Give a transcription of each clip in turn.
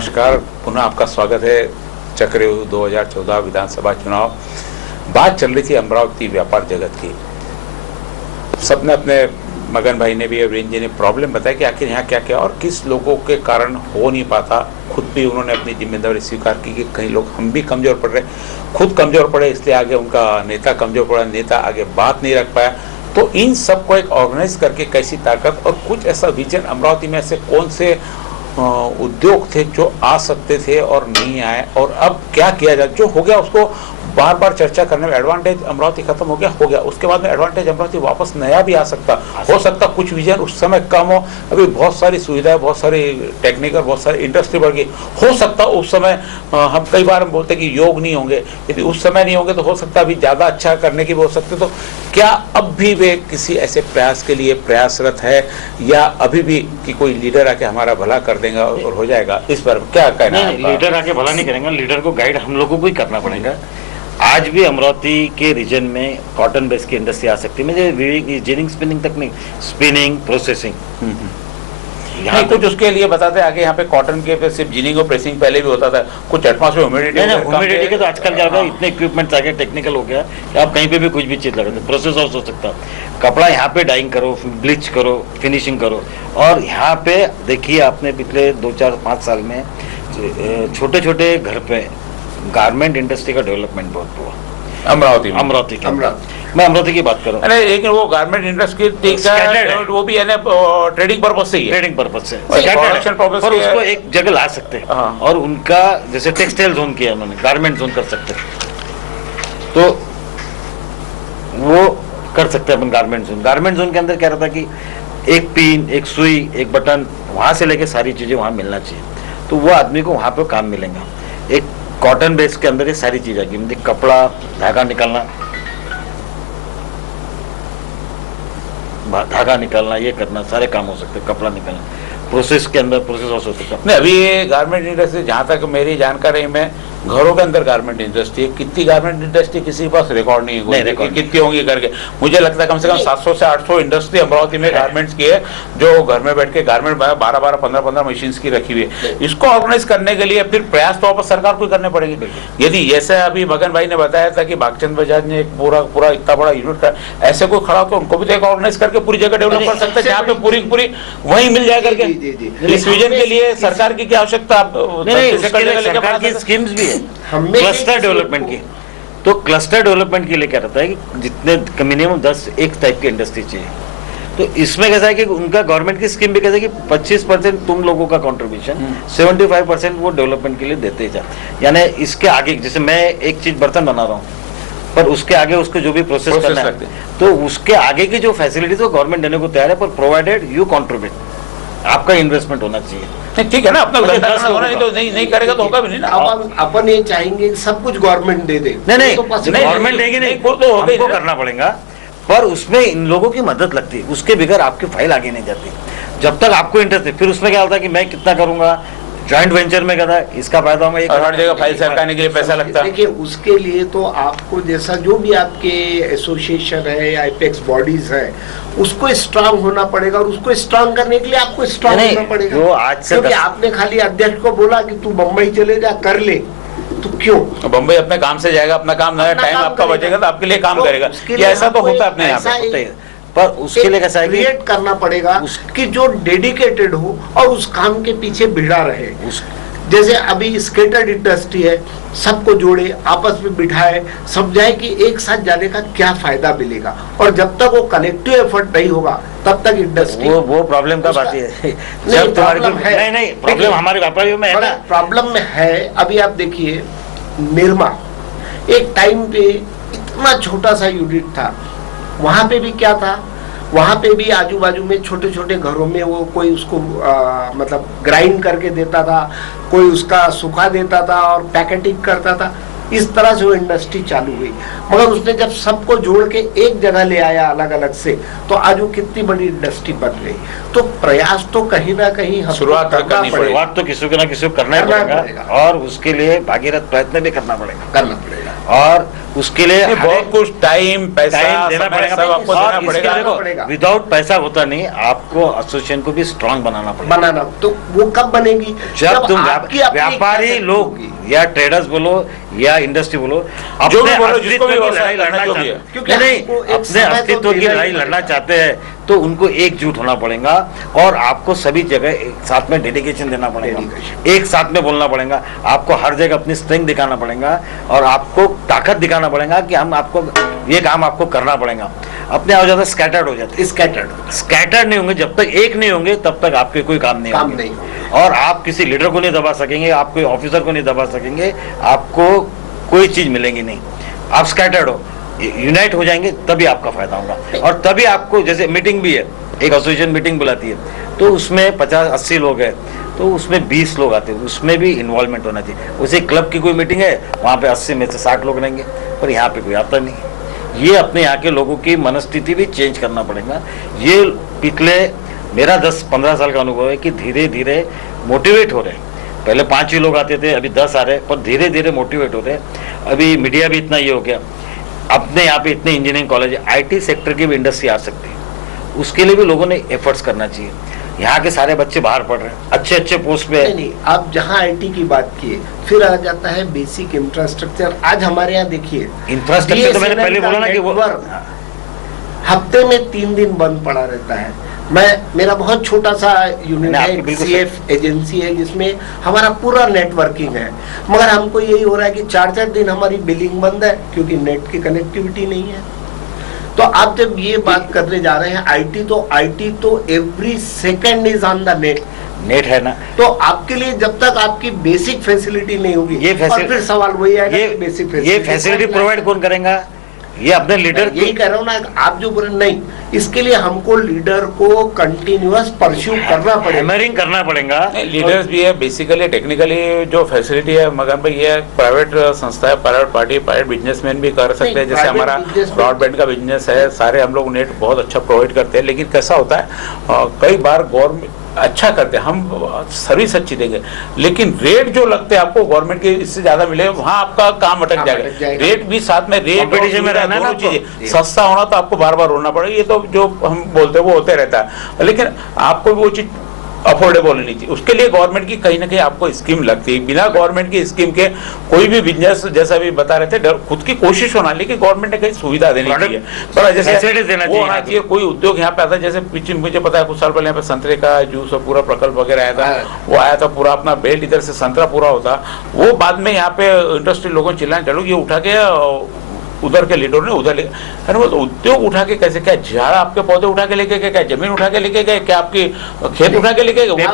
नमस्कार, पुनः आपका स्वागत है। चक्रव्यूह 2014 विधानसभा चुनाव। बात चल रही थी अमरावती व्यापार जगत की। सबने अपने मगन भाई ने भी और वीरेंद्र जी ने प्रॉब्लम बताया कि आखिर यहाँ क्या क्या और किस लोगों के कारण हो नहीं पाता। खुद भी उन्होंने अपनी जिम्मेदारी स्वीकार की कि कई लोग हम भी कमज़ोर पड़ रहे, खुद कमज़ोर पड़े इसलिए आगे उनका नेता कमज़ोर पड़ा, नेता आगे बात नहीं रख पाया। तो इन सबको एक ऑर्गेनाइज करके कैसी ताकत और कुछ ऐसा विजन अमरावती में ऐसे कौन से उद्योग थे जो आ सकते थे और नहीं आए, और अब क्या किया जाए। जो हो गया उसको बार बार चर्चा करने में एडवांटेज अमरावती खत्म हो गया, उसके बाद में एडवांटेज अमरावती वापस नया भी आ सकता, हो सकता कुछ विजन उस समय कम हो। अभी बहुत सारी सुविधाएं, बहुत सारी टेक्निकल, बहुत सारी इंडस्ट्री बढ़ गई, हो सकता उस समय हम कई बार हम बोलते कि योग नहीं होंगे, यदि उस समय नहीं होंगे तो हो सकता अभी ज़्यादा अच्छा करने की भी हो सकते। तो क्या अब भी वे किसी ऐसे प्रयास के लिए प्रयासरत है, या अभी भी कि कोई लीडर आके हमारा भला कर देगा और हो जाएगा? इस पर क्या कहना है? लीडर आके भला नहीं करेंगे, लीडर को गाइड हम लोगों को ही करना पड़ेगा। आज भी अमरावती के रीजन में कॉटन बेस की इंडस्ट्री आ सकती है। मुझे जिनिंग स्पिनिंग तक नहीं, स्पिनिंग प्रोसेसिंग यहाँ कुछ उसके लिए बताते हैं आगे। यहाँ पे कॉटन के पे सिर्फ जिनिंग और प्रेसिंग पहले भी होता था, कुछ एटमॉस्फेयर ह्यूमिडिटी के तो आजकल क्या होगा, इतने इक्विपमेंट्स आ गए, टेक्निकल हो गया कि आप कहीं पे भी कुछ भी चीज लगाते, प्रोसेस हाउस हो सकता है। कपड़ा यहाँ पे डाइंग करो, ब्लीच करो, फिनिशिंग करो। और यहाँ पे देखिए आपने पिछले 2-4-5 साल में छोटे छोटे घर पे गारमेंट इंडस्ट्री का डेवलपमेंट बहुत हुआ अमरावती की। मैं अमरावती की बात करूं, लेकिन वो गारमेंट इंडस्ट्री वो भी ट्रेडिंग पर्पज से ही है, ट्रेडिंग पर्पज से प्रोडक्शन पर्पज पर उसको एक जगह ला सकते हैं। और उनका जैसे टेक्सटाइल जोन किया उन्होंने, गारमेंट जोन कर सकते हैं, तो वो कर सकते हैं अपन गारमेंट जोन। गारमेंट जोन के अंदर क्या रहता है कि एक पिन, एक सुई, एक बटन, वहां से लेके सारी चीजें वहां मिलना चाहिए, तो वो आदमी को वहां पे काम मिलेगा। एक कॉटन बेस के अंदर ये सारी चीज आएगी, मतलब कपड़ा, धागा निकालना, ये करना, सारे काम हो सकते हैं। कपड़ा निकालना, प्रोसेस के अंदर प्रोसेस हो सकता है। नहीं, अभी ये गारमेंट इंडस्ट्री जहाँ तक मेरी जानकारी में घरों के अंदर गारमेंट इंडस्ट्री है। कितनी गारमेंट इंडस्ट्री किसी के पास रिकॉर्ड नहीं है कितनी होंगी करके। मुझे लगता है कम से कम 700 से 800 इंडस्ट्री अमरावती में गारमेंट्स की है, जो घर में बैठ के गारमेंट 12-12, 15-15 मशीन्स की रखी हुई है। इसको ऑर्गेनाइज करने के लिए फिर प्रयास तो वापस सरकार को करने पड़ेंगे। यदि जैसे अभी मगन भाई ने बताया था कि भागचंद बजाज ने एक पूरा इतना बड़ा यूनिट का ऐसे कोई खड़ा तो उनको भी तो एक ऑर्गेनाइज करके पूरी जगह डेवलप कर सकते हैं, जहाँ पे पूरी वहीं मिल जाए करके। इस विजन के लिए सरकार की क्या आवश्यकता? स्कीम्स भी है क्लस्टर डेवलपमेंट की। तो क्लस्टर डेवलपमेंट के लिए क्या रहता है कि जितने मिनिमम 10 एक टाइप की इंडस्ट्री चाहिए। तो इसमें कैसा है कि उनका गवर्नमेंट की स्कीम भी कैसा है कि 25% तुम लोगों का कंट्रीब्यूशन, 75% वो डेवलपमेंट के लिए देते जा। यानी इसके आगे जैसे मैं एक चीज बर्तन बना रहा हूँ, पर उसके आगे उसको जो भी प्रोसेस करना है, तो उसके आगे की जो फैसिलिटीज वो गवर्नमेंट देने को तैयार है, पर प्रोवाइडेड यू कंट्रीब्यूट, आपका इन्वेस्टमेंट होना चाहिए। ठीक है ना, अपना होना नहीं करेगा तो होगा भी नहीं ना। अपन ये चाहेंगे सब कुछ गवर्नमेंट दे दे, नहीं गवर्नमेंट देगी नहीं, तो हमको करना पड़ेगा, पर उसमें इन लोगों की मदद लगती है, उसके बगैर आपकी फाइल आगे नहीं जाती। जब तक आपको इंटरेस्ट है, फिर उसमें क्या होता है कि मैं कितना करूंगा, जॉइंट वेंचर में कहता है इसका फायदा होगा, हर जगह फाइल सरकाने के लिए पैसा लगता है। देखिए उसके लिए तो आपको जैसा जो भी आपके एसोसिएशन है या एपेक्स बॉडीज है, उसको स्ट्रांग होना पड़ेगा, और उसको स्ट्रांग करने के लिए आपको स्ट्रांग होना पड़ेगा। जो आज से क्योंकि आपने खाली अध्यक्ष को बोला कि तू बम्बई चले जा, कर ले, तो क्यों? बम्बई अपने काम से जाएगा, अपना काम नया टाइम आपका बचेगा तो आपके लिए काम करेगा। ऐसा तो होता है अपने यहाँ पे, पर उसके लिए कैसा है क्रिएट करना पड़ेगा कि जो डेडिकेटेड हो और उस काम के पीछे भिड़ा रहे। जैसे अभी स्केटर्ड इंडस्ट्री है, सबको जोड़े, आपस में बिठाए, समझाए कि एक साथ जाने का क्या फायदा मिलेगा। और जब तक वो कलेक्टिव एफर्ट नहीं होगा तब तक इंडस्ट्री वो प्रॉब्लम का बात है। जब प्रॉब्लम है, नहीं प्रॉब्लम हमारे व्यापारियों में है ना, प्रॉब्लम में है। अभी आप देखिए निर्मा एक टाइम पे इतना छोटा सा यूनिट था, वहां पे भी क्या था, वहां पे भी आजू बाजू में छोटे छोटे घरों में वो कोई उसको मतलब ग्राइंड करके देता था, कोई उसका सुखा देता था और पैकेटिंग करता था। इस तरह से वो इंडस्ट्री चालू हुई, मगर उसने जब सबको जोड़ के एक जगह ले आया अलग अलग से, तो आज वो कितनी बड़ी इंडस्ट्री बन गई। तो प्रयास तो कहीं ना कहीं शुरुआत तो किसी को ना किसी को करना ही पड़ेगा, और उसके लिए भागीरथ प्रयत्न भी करना पड़ेगा। और उसके लिए नहीं, बहुत कुछ टाइम पैसा टाइम देना समय पड़ेगा सब आपको और देना इसके पड़ेगा। पड़ेगा। विदाउट पैसा होता नहीं, आपको एसोसिएशन को भी स्ट्रांग बनाना पड़ेगा। बनाना तो वो कब बनेगी जब तुम आपकी अपनी व्यापारी इच्छा लोग होगी। या ट्रेडर्स बोलो या इंडस्ट्री बोलो, जो भी अपने बोलो, जिसको भी अस्तित्व की व्यवसाय लड़ाई करना लड़ना जो भी है। चाहते क्योंकि नहीं, आपको एक अपने समय तो अस्तित्व की देना ही लड़ाई लड़ना पड़ेगा। चाहते हैं तो उनको एकजुट होना पड़ेगा और आपको सभी जगह एक साथ में डेडिकेशन देना पड़ेगा, Dedication। एक साथ में बोलना पड़ेगा, आपको हर जगह अपनी स्ट्रेंथ दिखाना पड़ेगा और आपको ताकत दिखाना पड़ेगा कि हम आपको ये काम आपको करना पड़ेगा। अपने आप ज्यादा स्कैटर्ड हो जाते, स्कैटर्ड नहीं होंगे, जब तक एक नहीं होंगे तब तक आपके कोई काम नहीं होंगे। और आप किसी लीडर को नहीं दबा सकेंगे, आप कोई ऑफिसर को नहीं दबा सकेंगे, आपको कोई चीज मिलेगी नहीं। आप स्कैटर्ड हो, यूनाइट हो जाएंगे तभी आपका फायदा होगा। और तभी आपको, जैसे मीटिंग भी है, एक एसोसिएशन मीटिंग बुलाती है तो उसमें 50-80 लोग हैं तो उसमें 20 लोग आते हैं, उसमें भी इन्वॉल्वमेंट होना चाहिए। उसे क्लब की कोई मीटिंग है, वहाँ पे 80 में से 60 लोग रहेंगे, पर यहाँ पे कोई आता नहीं। ये अपने यहाँ के लोगों की मनस्थिति भी चेंज करना पड़ेगा। ये पिछले मेरा 10-15 साल का अनुभव है कि धीरे धीरे मोटिवेट हो रहे हैं। पहले 5 ही लोग आते थे, अभी 10 आ रहे हैं, पर धीरे धीरे मोटिवेट हो रहे हैं। अभी मीडिया भी इतना ये हो गया, अपने यहाँ पे इतने इंजीनियरिंग कॉलेज, IT सेक्टर की भी इंडस्ट्री आ सकती है, उसके लिए भी लोगों ने एफर्ट्स करना चाहिए। यहाँ के सारे बच्चे बाहर पढ़ रहे हैं, अच्छे अच्छे पोस्ट पे। नहीं, आप जहाँ IT की बात किए, फिर आ जाता है बेसिक इंफ्रास्ट्रक्चर। आज हमारे यहाँ देखिए, इंफ्रास्ट्रक्चर तो मैंने पहले बोला ना कि वो हफ्ते में 3 दिन बंद पड़ा रहता है। मेरा बहुत छोटा सा यूनिट है, CF एजेंसी है, जिसमें हमारा पूरा नेटवर्किंग है, मगर हमको यही हो रहा है कि 4-4 दिन हमारी बिलिंग बंद है क्योंकि नेट की कनेक्टिविटी नहीं है। तो आप जब ये बात करने जा रहे हैं IT तो every second is on the net है ना। तो आपके लिए जब तक आपकी बेसिक फैसिलिटी नहीं होगी, ये और फिर सवाल वही आएगा कि बेसिक ये फैसिलिटी प्रोवाइड कौन करेगा? ये अपने लीडर, यही कह रहा हूँ ना, आप जो बोल रहे नहीं, इसके लिए हमको लीडर को कंटिन्यूअस परस्यू करना पड़ेगा, हैमरिंग करना पड़ेगा। लीडर्स भी है, बेसिकली टेक्निकली जो फैसिलिटी है, मगर भाई ये प्राइवेट संस्था है, प्राइवेट पार्टी, प्राइवेट बिजनेसमैन भी कर सकते हैं। जैसे हमारा ब्रॉडबैंड का बिजनेस है, सारे हम लोग नेट बहुत अच्छा प्रोवाइड करते हैं। लेकिन कैसा होता है, कई बार गवर्नमेंट अच्छा करते हैं, हम सर्विस अच्छी देंगे, लेकिन रेट जो लगते हैं आपको गवर्नमेंट के इससे ज्यादा मिले, वहाँ आपका काम अटक जाएगा। रेट भी साथ में, रेट कंपटीशन में रहना है ना, चीजें सस्ता होना तो आपको बार बार रोना पड़ेगा। ये तो जो हम बोलते हैं वो होते रहता है, लेकिन आपको वो चीज अफोर्डेबल होनी चाहिए। उसके लिए गवर्नमेंट की कहीं ना कहीं आपको स्कीम लगती है। बिना गवर्नमेंट की स्कीम के कोई भी बिजनेस, जैसा भी बता रहे थे, खुद की कोशिश होना, लेकिन गवर्नमेंट ने कहीं सुविधा देनी चाहिए, थोड़ा जैसे वो होना चाहिए। कोई उद्योग यहाँ पे आता है, जैसे पीछे मुझे पता है कुछ साल पहले यहाँ पे संतरे का जूस और पूरा प्रकल्प वगैरह आया था, वो आया था, पूरा अपना बेल्ट इधर से संतरा पूरा होता, वो बाद में यहाँ पे इंडस्ट्री लोगों चिल्लाने चलो, ये उठा के उधर के लीडर ने उधर ले, अरे वो उद्योग उठा के कैसे, क्या झाड़ आपके पौधे उठा के लेके गए, क्या जमीन उठा के लेके गए, क्या आपकी खेत उठा के लेके गए,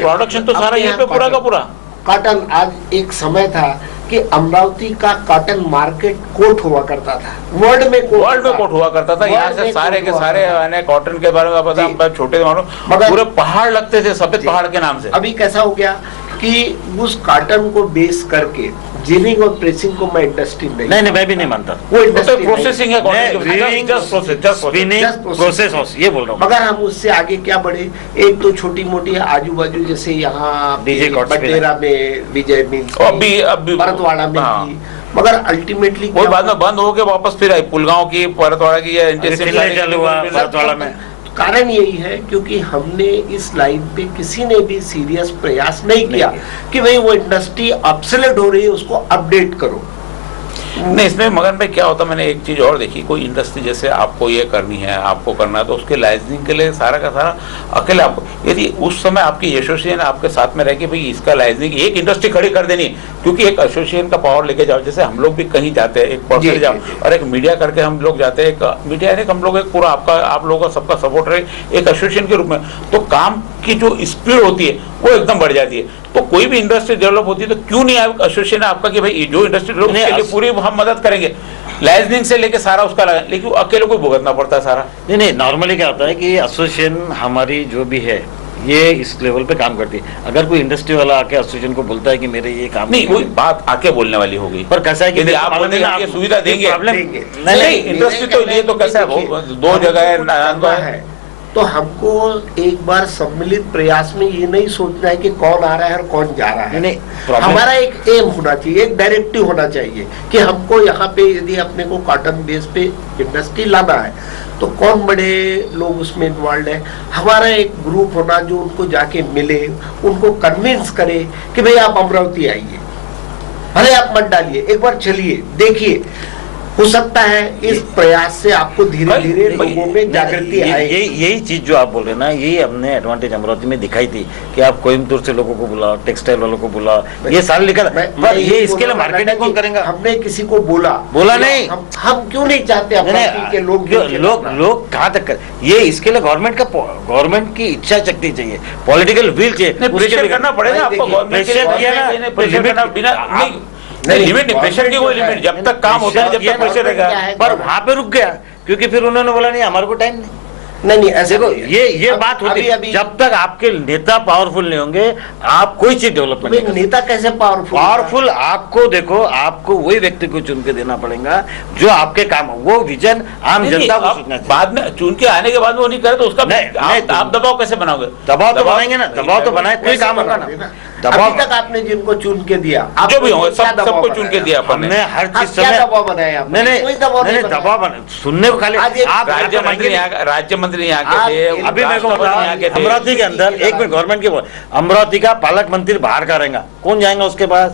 प्रोडक्शन तो सारा यहाँ पे पूरा का पूरा। कॉटन, आज एक समय था कि अमरावती का कॉटन मार्केट कोट हुआ करता था, वर्ल्ड में कोट हुआ करता था। यहाँ से सारे के सारे कॉटन के बारे में पता, छोटे मानो पूरे पहाड़ लगते थे, सफेद पहाड़ के नाम से। अभी कैसा हो गया कि उस कॉटन को बेस करके जिनिंग और प्रेसिंग को मैं इंडस्ट्री नहीं, मैं भी नहीं मानता, वो इंडस्ट्री प्रोसेसिंग है, प्रोसेस हाउस, ये बोल रहा हूँ। मगर हम उससे आगे क्या बढ़े, एक तो छोटी मोटी आजू बाजू, जैसे यहाँ बटेरा में, विजय मिल्स, भरतवाड़ा में थी, मगर अल्टीमेटली वो बाद में बंद हो गए, वापस फिर आई पुलगांव की, भरतवाड़ा की, भरतवाड़ा में। कारण यही है क्योंकि हमने इस लाइन पे किसी ने भी सीरियस प्रयास नहीं किया कि भाई वो इंडस्ट्री ऑब्सोलेट हो रही है, उसको अपडेट करो। नहीं, इसमें मगन भाई क्या होता, मैंने एक चीज और देखी, कोई इंडस्ट्री जैसे आपको ये करनी है, आपको करना है, तो उसके लाइसेंसिंग के लिए सारा का सारा अकेले आपको, यदि उस समय आपकी एसोसिएशन आपके साथ में रह के भाई इसका लाइसेंसिंग एक इंडस्ट्री खड़ी कर देनी, क्योंकि एक एसोसिएशन का पावर लेके जाओ, जैसे हम लोग भी कहीं जाते हैं, एक पर्सन जाओ और एक मीडिया करके हम लोग जाते हैं, एक मीडिया है, हम लोग एक पूरा आपका, आप लोगों का सबका सपोर्ट रहे एक एसोसिएशन के रूप में, तो काम की जो स्पीड होती है वो एकदम बढ़ जाती है। तो कोई भी इंडस्ट्री डेवलप होती है तो क्यों नहीं एसोसिएशन आपका कि भाई जो इंडस्ट्री डेवलप उसके लिए पूरी हम मदद करेंगे, लाइसेंसिंग से लेके सारा उसका लगा, लेकिन अकेले कोई भुगतना पड़ता है सारा। नहीं, नॉर्मली क्या होता है कि एसोसिएशन हमारी जो भी है ये इस लेवल पे काम करती है। अगर कोई इंडस्ट्री वाला आके एसोसिएशन को बोलता है कि मेरे ये काम नहीं, कोई बात आके बोलने वाली होगी, पर कैसा है कि आप बोलेंगे सुविधा देंगे, प्रॉब्लम नहीं इंडस्ट्री तो ये तो कैसा है, 2 जगह है, तो हमको एक बार सम्मिलित प्रयास में ये नहीं सोचना है कि कौन आ रहा है और कौन जा रहा है। नहीं, problem- हमारा एक एम होना चाहिए, एक डायरेक्टिव होना चाहिए कि हमको यहाँ पे यदि अपने को कॉटन बेस पे इंडस्ट्री लाना है तो कौन बड़े लोग उसमें इन्वॉल्व है। हमारा एक ग्रुप होना जो उनको जाके मिले, उनको कन्विंस करे कि भाई आप अमरावती आइए, भले आप मत डालिए, एक बार चलिए देखिए, हो सकता है इस प्रयास से आपको धीरे धीरे लोगों में जागृति आएगी। यही चीज जो आप बोल रहे हैं ना, यही हमने एडवांटेज अमरावती में दिखाई थी कि आप कोयम्बतूर से लोगों को बुलाओ, टेक्सटाइल वालों को बुलाओ, ये साल लिखा था। पर ये इसके लिए मार्केटिंग कौन करेगा? हमने किसी को बोला नहीं, हम क्यों नहीं चाहते अमरावती के लोग कहाँ तक कर, ये इसके लिए गवर्नमेंट की इच्छा शक्ति चाहिए, पॉलिटिकल विल चाहिए, प्रेशर करना पड़ेगा आपको, गवर्नमेंट प्रेशर किया ना, लिमिट प्रेशर की कोई लिमिट, जब तक काम होता है जब तक प्रेशर रहेगा। पर वहां पे रुक गया क्योंकि फिर उन्होंने बोला नहीं हमारे को टाइम नहीं। नहीं ऐसे देखो ये बात होती है, जब तक आपके नेता पावरफुल नहीं होंगे आप कोई चीज डेवलपमेंट नहीं कर सकते। नेता कैसे पावरफुल आपको देखो, आपको वही व्यक्ति को चुन के देना पड़ेगा जो आपके काम, वो विजन आम जनता को सोचना चाहिए। बाद में चुन के आने के बाद वो नहीं करे तो उसका आप दबाव कैसे बनाओगे? दबाव तो बनाएंगे ना, दबाव तो बनाए कोई काम होगा ना। अभी तक आपने जिनको चुन के दिया, जो भी होंगे सबको चुन के दिया हमने, हर चीज समय दबाव बनाया। नहीं दबाव सुनने को खाली आप राज्य मंत्री यहाँ के थे, अभी मेरे को अमरावती के अंदर एक मिनट गवर्नमेंट के अमरावती का पालक मंत्री बाहर का रहेगा, कौन जाएगा उसके पास?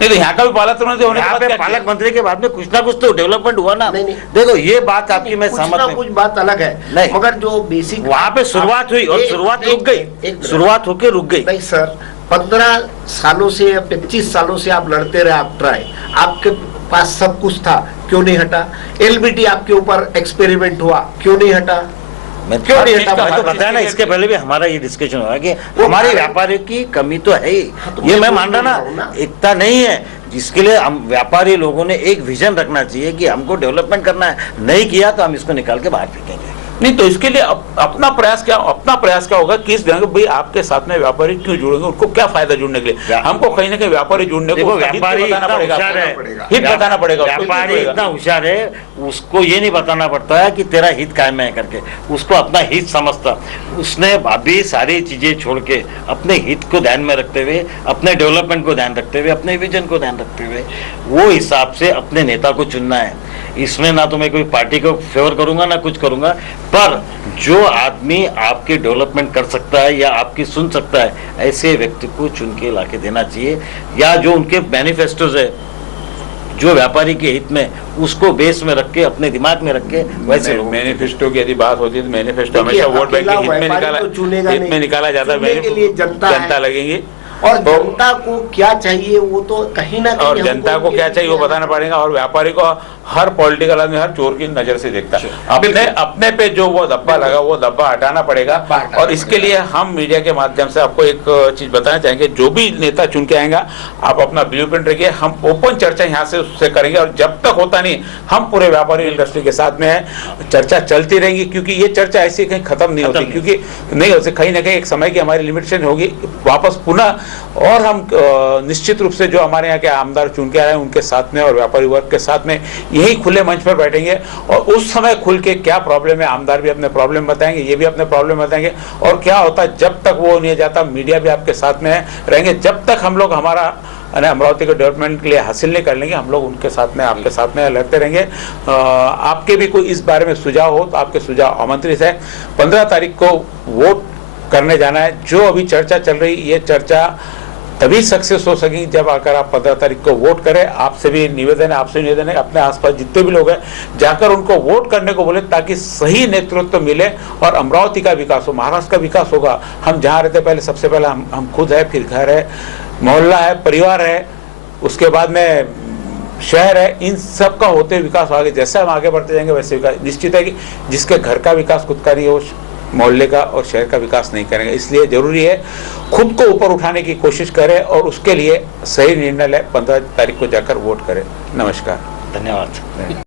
नहीं तो यहाँ का भी पालक मंत्री होने के बाद पालक मंत्री के बाद में कुछ ना कुछ तो डेवलपमेंट हुआ ना। नहीं। देखो ये बात आपकी मैं सहमत हूँ, कुछ बात अलग है नहीं, मगर जो बेसिक वहाँ पे शुरुआत हुई और शुरुआत रुक गई, शुरुआत होके रुक गई। नहीं सर, 15 सालों से या 25 सालों से आप लड़ते रहे, आप ट्राई, आपके पास सब कुछ था, क्यों नहीं हटा? एलबीटी आपके ऊपर एक्सपेरिमेंट हुआ, क्यों नहीं हटा? मैं क्यों नहीं हटा? मैं तो बताया ना, इसके पहले भी हमारा ये डिस्कशन हुआ कि हमारे व्यापारियों की कमी तो है ही, ये मैं मान रहा ना, इतना नहीं है, जिसके लिए हम व्यापारी लोगों ने एक विजन रखना चाहिए कि हमको डेवलपमेंट करना है, नहीं किया तो हम इसको निकाल के बाहर फेंकेंगे। नहीं तो इसके लिए अपना प्रयास क्या होगा, किस ढंग भाई आपके साथ में व्यापारी क्यों जुड़ेंगे, उनको क्या फायदा जुड़ने के लिए? हमको कहीं ना कहीं व्यापारी जुड़ने को व्यापारी इतना होशियार है, हित बताना पड़ेगा। व्यापारी इतना होशियार है, उसको ये नहीं बताना पड़ता है कि तेरा हित कायम है करके, उसको अपना हित समझता, उसने अभी सारी चीजें छोड़ के अपने हित को ध्यान में रखते हुए, अपने डेवलपमेंट को ध्यान रखते हुए, अपने विजन को ध्यान रखते हुए वो हिसाब से अपने नेता को चुनना है। इसमें ना तो मैं कोई पार्टी को फेवर करूंगा ना कुछ करूंगा, पर जो आदमी आपके डेवलपमेंट कर सकता है या आपकी सुन सकता है, ऐसे व्यक्ति को चुन के लाके देना चाहिए, या जो उनके मैनिफेस्टोज है जो व्यापारी के हित में, उसको बेस में रख के, अपने दिमाग में रख के वैसे लोग। मैनिफेस्टो की यदि बात होती है तो मैनिफेस्टो हमेशा वोट बैंक के हित में निकाला जाता है, जनता लगेंगी और जनता को क्या चाहिए वो तो कहीं ना कहीं, और जनता को क्या चाहिए वो बताना पड़ेगा। और व्यापारी को हर पॉलिटिकल आदमी हर चोर की नजर से देखता है, अपने पे जो वो धब्बा लगा वो धब्बा हटाना पड़ेगा। और इसके लिए हम मीडिया के माध्यम से आपको एक चीज बताना चाहेंगे, जो भी नेता चुन के आएगा आप अपना ब्लूप्रिंट रखिए, हम ओपन चर्चा यहाँ से उससे करेंगे। और जब तक होता नहीं, हम पूरे व्यापारी इंडस्ट्री के साथ में है, चर्चा चलती रहेगी, क्योंकि ये चर्चा ऐसी कहीं खत्म नहीं होती, क्योंकि नहीं होती, कहीं ना कहीं एक समय की हमारी लिमिटेशन होगी वापस पुनः। और हम निश्चित रूप से जो हमारे यहाँ के आमदार चुन के आए हैं उनके साथ में और व्यापारी वर्ग के साथ में यही खुले मंच पर बैठेंगे, और उस समय खुल के क्या प्रॉब्लम है, आमदार भी अपने प्रॉब्लम बताएंगे, ये भी अपने प्रॉब्लम बताएंगे। और क्या होता है, जब तक वो नहीं जाता, मीडिया भी आपके साथ में रहेंगे, जब तक हम लोग हमारा अमरावती के डेवलपमेंट के लिए हासिल नहीं कर लेंगे, हम लोग उनके साथ में आपके साथ में लड़ते रहेंगे। आपके भी कोई इस बारे में सुझाव हो तो आपके सुझाव आमंत्रित है। 15 तारीख को वोट करने जाना है। जो अभी चर्चा चल रही, ये चर्चा तभी सक्सेस हो सकेगी जब आकर आप 15 तारीख को वोट करें। आपसे भी निवेदन है, अपने आसपास जितने भी लोग हैं जाकर उनको वोट करने को बोले, ताकि सही नेतृत्व मिले और अमरावती का विकास हो, महाराष्ट्र का विकास होगा। हम जहाँ रहते पहले, सबसे पहले हम खुद है, फिर घर है, मोहल्ला है, परिवार है, उसके बाद में शहर है, इन सब का होते विकास आगे, जैसे हम आगे बढ़ते जाएंगे वैसे विकास निश्चित है कि जिसके घर का विकास खुद का नहीं हो, मोहल्ले का और शहर का विकास नहीं करेंगे। इसलिए जरूरी है खुद को ऊपर उठाने की कोशिश करें और उसके लिए सही निर्णय लें, 15 तारीख को जाकर वोट करें। नमस्कार, धन्यवाद।